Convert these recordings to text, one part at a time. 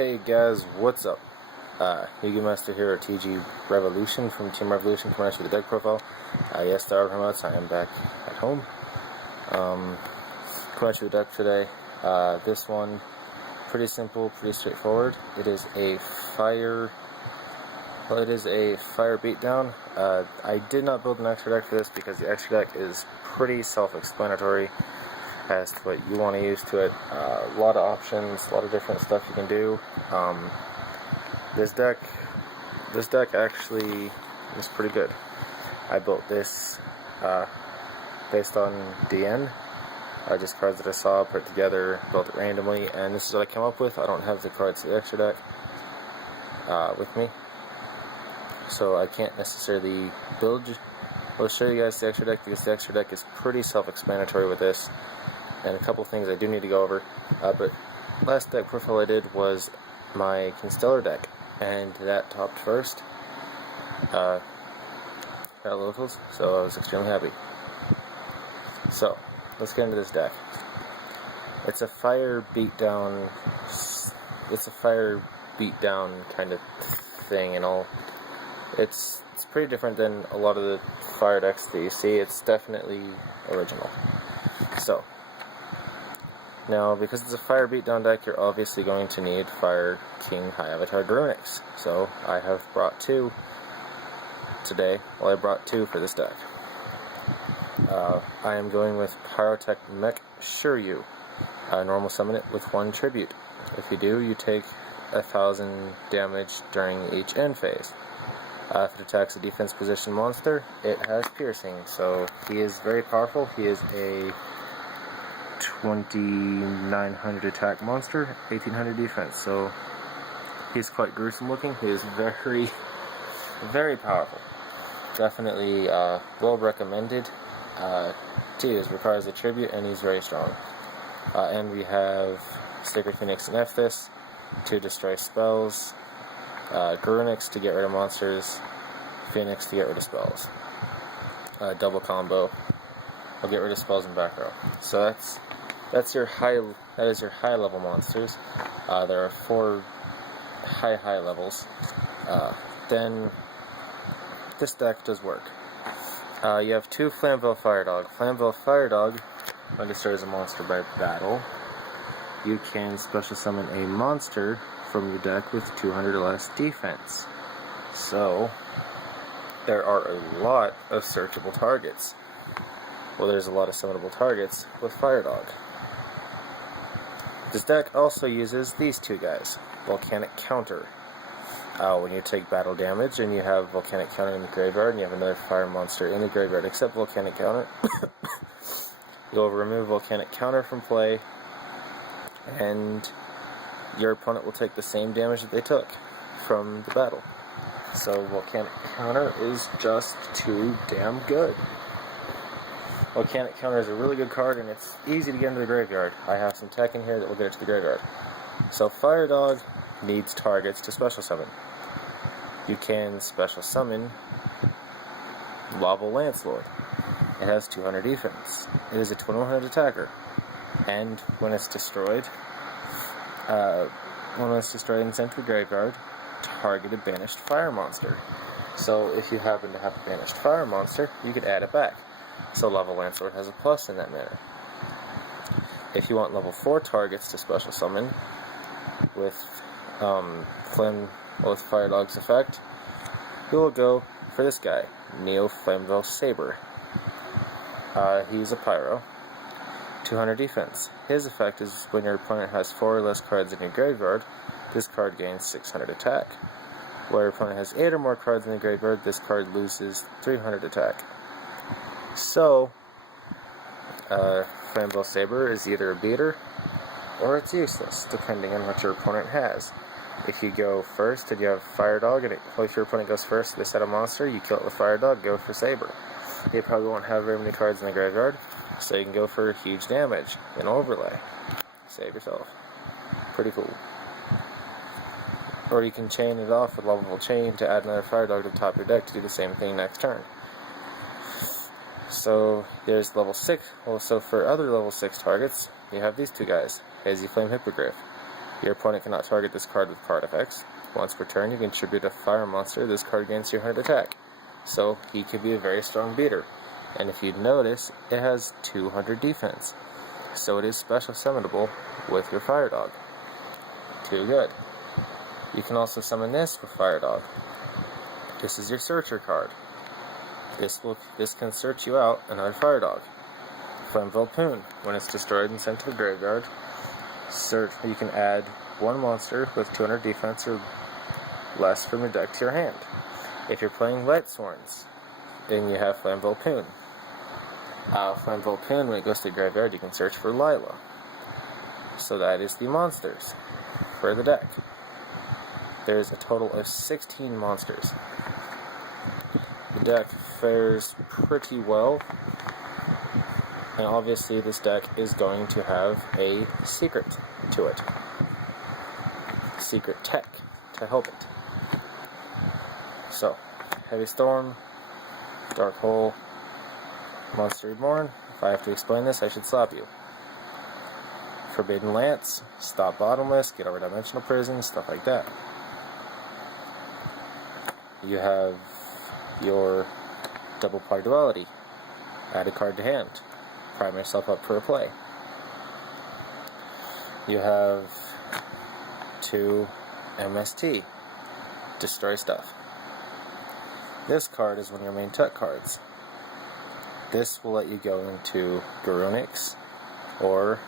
Hey guys, what's up? Yugi Master here, TG Revolution from Team Revolution, coming at you with the deck profile. Yes, there are promotes. I am back at home. Coming at you with the deck today. This one, pretty simple, pretty straightforward. It is a fire beatdown. I did not build an extra deck for this because the extra deck is pretty self-explanatory as to what you want to use to it. A lot of options, a lot of different stuff you can do. This deck actually is pretty good. I built this based on DN, just cards that I saw, put it together, built it randomly, and this is what I came up with. I don't have the cards to the extra deck with me, so I can't necessarily build. I'll show you guys the extra deck because the extra deck is pretty self-explanatory with this, and a couple things I do need to go over. But last deck profile I did was my Constellar deck, and that topped first. Got locals, so I was extremely happy. So let's get into this deck. It's a fire beatdown. It's a fire beatdown kind of thing, and all. It's pretty different than a lot of the fire decks that you see. It's definitely original. So now, because it's a fire beatdown deck, you're obviously going to need Fire King High Avatar Drunix. So I have brought two today. Well, I brought two for this deck. I am going with Pyrotech Mech Shiryu. Normal summon it with 1 tribute. If you do, you take 1,000 damage during each end phase. If it attacks a defense position monster, it has piercing, so he is very powerful. He is a 2,900 attack monster, 1,800 defense, so he's quite gruesome looking. He is very, very powerful. Definitely well recommended to use. Requires a tribute, and he's very strong. And we have Sacred Phoenix and Nephthys to destroy spells, Grunix to get rid of monsters, Phoenix to get rid of spells. Double combo. I'll get rid of spells in back row. So that is your high level monsters. There are 4 high levels. Then this deck does work. You have 2 Flamvell Fire Dog. Flamvell Fire Dog, when destroys a monster by battle, you can special summon a monster from your deck with 200 or less defense. So there are a lot of searchable targets. Well, there's a lot of summonable targets with Fire Dog. This deck also uses these 2 guys. Volcanic Counter. When you take battle damage and you have Volcanic Counter in the graveyard and you have another fire monster in the graveyard except Volcanic Counter, you'll remove Volcanic Counter from play, and your opponent will take the same damage that they took from the battle. So Volcanic Counter is just too damn good. Volcanic Counter is a really good card, and it's easy to get into the graveyard. I have some tech in here that will get it to the graveyard. So Fire Dog needs targets to special summon. You can special summon Lava Lancelord. It has 200 defense. It is a 2100 attacker. And when it's destroyed, and sent to the graveyard, target a banished fire monster. So if you happen to have a banished fire monster, you could add it back. So Lava Lancelord has a plus in that manner. If you want level 4 targets to special summon with Fire Dog's effect, you will go for this guy, Neo Flamvell Saber. He's a pyro, 200 defense. His effect is when your opponent has 4 or less cards in your graveyard, this card gains 600 attack. Where your opponent has 8 or more cards in the graveyard, this card loses 300 attack. So, Flamvell Saber is either a beater or it's useless, depending on what your opponent has. If you go first and you have Fire Dog, and if your opponent goes first, they set a monster, you kill it with Fire Dog, go for Saber. You probably won't have very many cards in the graveyard, so you can go for huge damage and overlay. Save yourself. Pretty cool. Or you can chain it off with Lovable Chain to add another Fire Dog to the top of your deck to do the same thing next turn. So there's level 6. Well, so for other level 6 targets, you have these 2 guys. Hazy Flame Hippogriff. Your opponent cannot target this card with card effects. Once per turn, you can tribute a fire monster. This card gains 200 attack. So he could be a very strong beater. And if you'd notice, it has 200 defense. So it is special summonable with your Fire Dog. Too good. You can also summon this with Fire Dog. This is your Searcher card. This can search you out another Fire Dog. Flammable Poon. When it's destroyed and sent to the graveyard, you can add one monster with 200 defense or less from your deck to your hand. If you're playing Lightsworns, then you have Flammable Poon. Flammable Poon, when it goes to the graveyard, you can search for Lila. So that is the monsters for the deck. There's a total of 16 monsters. The deck fares pretty well, and obviously this deck is going to have a secret to it. Secret tech to help it. So, Heavy Storm, Dark Hole, Monster Reborn. If I have to explain this, I should slap you. Forbidden Lance, Stop Bottomless, Get Over Dimensional Prison, stuff like that. You have your Double Par Duality. Add a card to hand. Prime yourself up for a play. You have 2 MST. Destroy stuff. This card is one of your main tech cards. This will let you go into Garunix or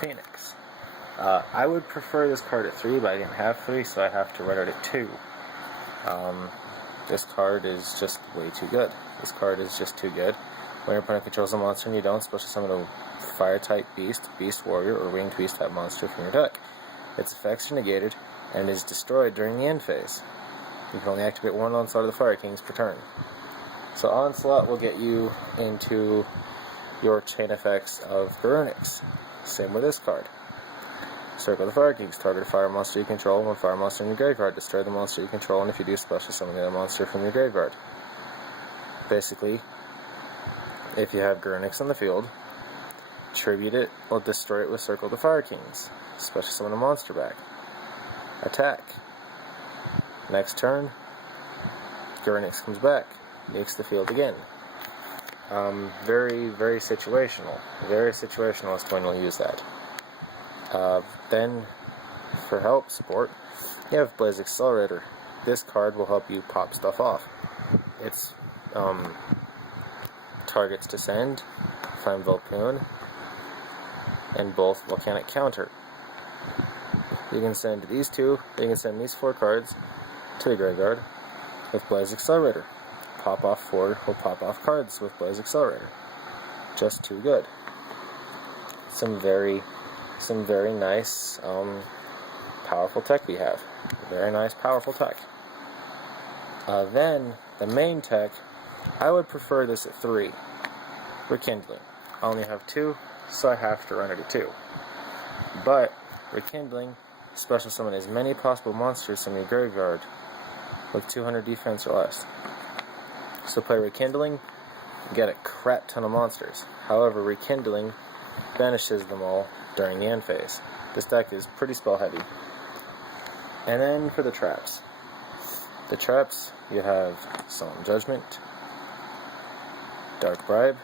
Phoenix. I would prefer this card at 3, but I didn't have 3, so I have to run it at 2. This card is just way too good. This card is just too good. When your opponent controls a monster and you don't, special summon a Fire-type Beast, Beast Warrior, or Winged Beast-type monster from your deck. Its effects are negated and is destroyed during the end phase. You can only activate one Onslaught of the Fire Kings per turn. So Onslaught will get you into your chain effects of Garunix. Same with this card. Circle the Fire Kings. Target a fire monster you control. One fire monster in your graveyard. Destroy the monster you control, and if you do, special summon the other monster from your graveyard. Basically, if you have Garunix on the field, tribute it or destroy it with Circle the Fire Kings. Special summon a monster back. Attack. Next turn, Garunix comes back. Makes the field again. Very, very situational. Very situational as to when you'll use that. Then, for help support, you have Blaze Accelerator. This card will help you pop stuff off. It's targets to send, Flammable Poon, and both Volcanic Counter. You can send these 2, you can send these 4 cards to the graveyard with Blaze Accelerator. Pop off 4 will pop off cards with Blaze Accelerator. Just too good. Some very nice, powerful tech we have. Very nice, powerful tech. Then, the main tech, I would prefer this at 3. Rekindling. I only have 2, so I have to run it at 2. But, Rekindling, special summon as many possible monsters from your graveyard with 200 defense or less. So play Rekindling, get a crap ton of monsters. However, Rekindling banishes them all during the end phase. This deck is pretty spell heavy. And then for the traps. The traps, you have Solemn Judgment, Dark Bribe.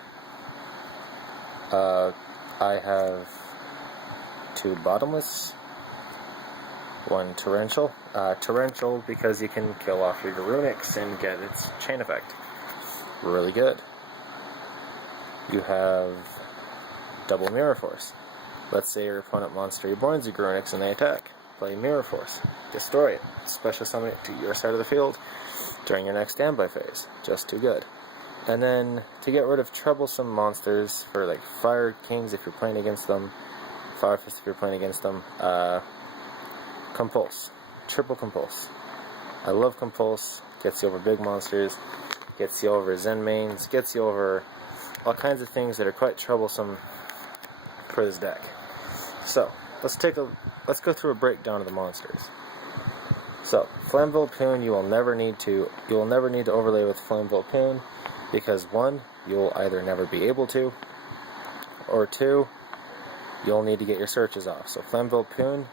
I have 2 Bottomless, 1 Torrential. Torrential because you can kill off your Garunix and get its chain effect. Really good. You have double Mirror Force. Let's say your opponent monster reborns a Garunix and they attack. Play Mirror Force. Destroy it. Special summon it to your side of the field during your next standby phase. Just too good. And then, to get rid of troublesome monsters for like Fire Kings if you're playing against them, Fire Fist if you're playing against them, Compulse. Triple Compulse. I love Compulse. Gets you over big monsters, gets you over Zen mains, gets you over all kinds of things that are quite troublesome for this deck. So, let's go through a breakdown of the monsters. So, Flammable Poon you will never need to overlay with Flammable Poon because 1, you'll either never be able to, or 2, you'll need to get your searches off. So Flammable Poon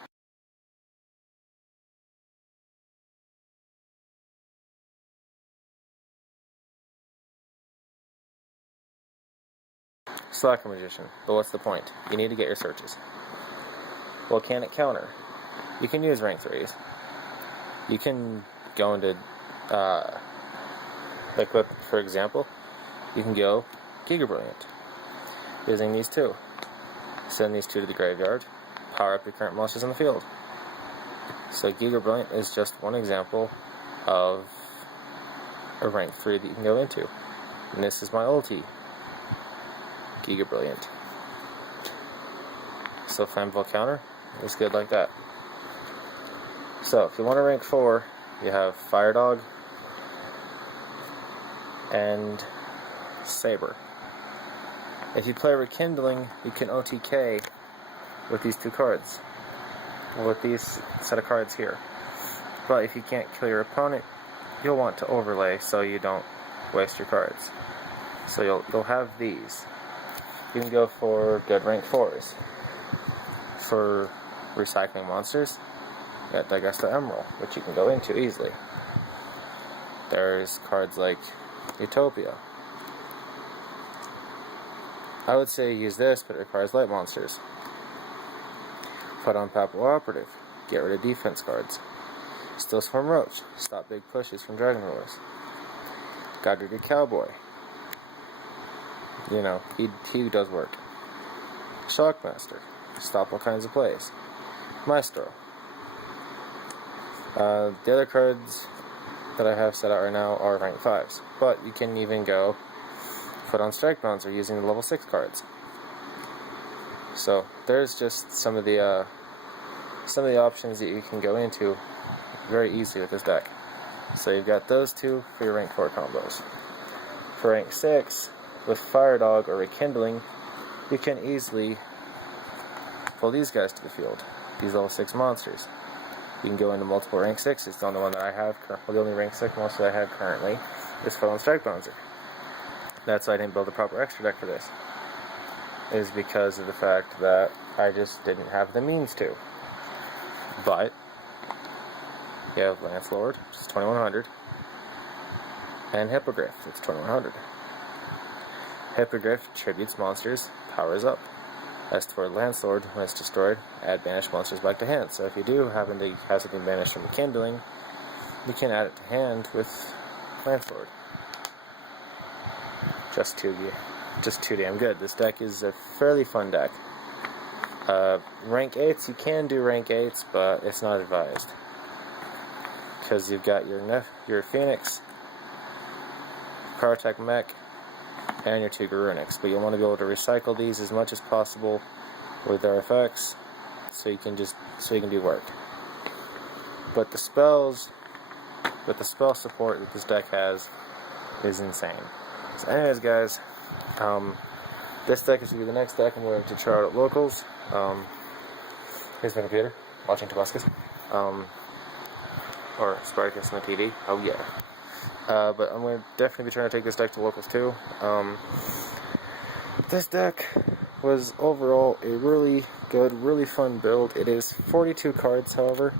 Slacker Magician. But what's the point? You need to get your searches. Well, can it counter? You can use rank 3s. You can go into, like, for example, you can go Giga Brilliant using these two. Send these two to the graveyard, power up your current monsters in the field. So Giga Brilliant is just one example of a rank 3 that you can go into. And this is my ulti, Giga Brilliant. So Flammable counter is good like that. So if you want a rank 4, you have Fire Dog and Saber. If you play Rekindling, you can OTK with these two cards, with these set of cards here. But if you can't kill your opponent, you'll want to overlay so you don't waste your cards. So you'll have these. You can go for good rank 4s. For recycling monsters, you got Digesta Emerald, which you can go into easily. There's cards like Utopia. I would say use this, but it requires light monsters. Put on Papal Operative. Get rid of defense cards. Still Swarm Roach. Stop big pushes from Dragon Rulers. Gaga Cowboy. You know, he does work. Shockmaster. Stop all kinds of plays. Maestro. The other cards that I have set out right now are rank 5s. But you can even go put on Strike Bronzer using the level 6 cards. So there's just some of the options that you can go into very easily with this deck. So you've got those two for your rank 4 combos. For rank 6, with Fire Dog or Rekindling, you can easily pull these guys to the field. These level 6 monsters. You can go into multiple rank 6s. The only one that I have, the only rank 6 monster that I have currently is Put on Strike Bronzer. That's why I didn't build a proper extra deck for this. Is because of the fact that I just didn't have the means to. But you have Lance Lord, which is 2100, and Hippogriff, it's 2100. Hippogriff tributes monsters, powers up. As for Lance Lord, when it's destroyed, add banished monsters back to hand. So if you do happen to have something banished from Rekindling, you can add it to hand with Lance Lord. Just too damn good. This deck is a fairly fun deck. Rank 8s, you can do rank 8s, but it's not advised. Because you've got your Phoenix, Power Mech, and your 2 Garunics. But you'll want to be able to recycle these as much as possible with their effects, so you can do work. But the spell support that this deck has is insane. So anyways, guys, this deck is going to be the next deck I'm going to try out at locals. Here's my computer, watching Tobuscus. Or Spartacus on the TV. Oh yeah. But I'm going to definitely be trying to take this deck to locals too. This deck was overall a really good, really fun build. It is 42 cards, however.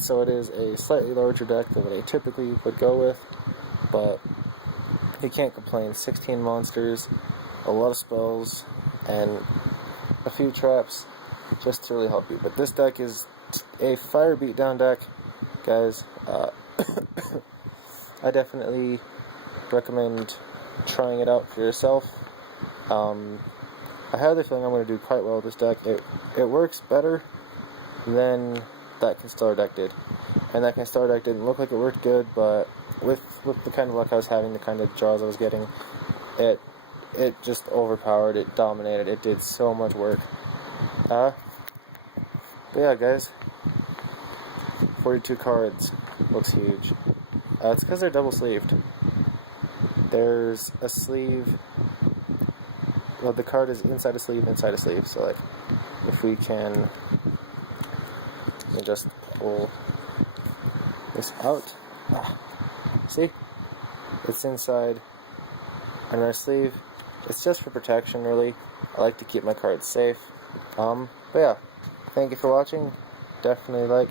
So it is a slightly larger deck than what I typically would go with. But you can't complain. 16 monsters, a lot of spells, and a few traps just to really help you. But this deck is a fire beatdown deck, guys. I definitely recommend trying it out for yourself. I have the feeling I'm going to do quite well with this deck. It works better than that Constellar deck did. And that Constellar deck didn't look like it worked good, but with the kind of luck I was having, the kind of draws I was getting, it just overpowered, it dominated, it did so much work. But yeah, guys, 42 cards, looks huge. It's because they're double sleeved. There's a sleeve, well, the card is inside a sleeve, so like, if we can just pull this out, see, it's inside another sleeve. It's just for protection, really. I like to keep my cards safe. But yeah, thank you for watching. Definitely like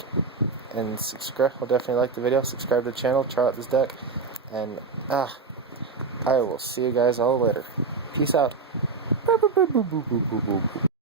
and subscribe. I'll definitely like the video. Subscribe to the channel. Try out this deck. And I will see you guys all later. Peace out. Boop, boop, boop, boop, boop, boop, boop.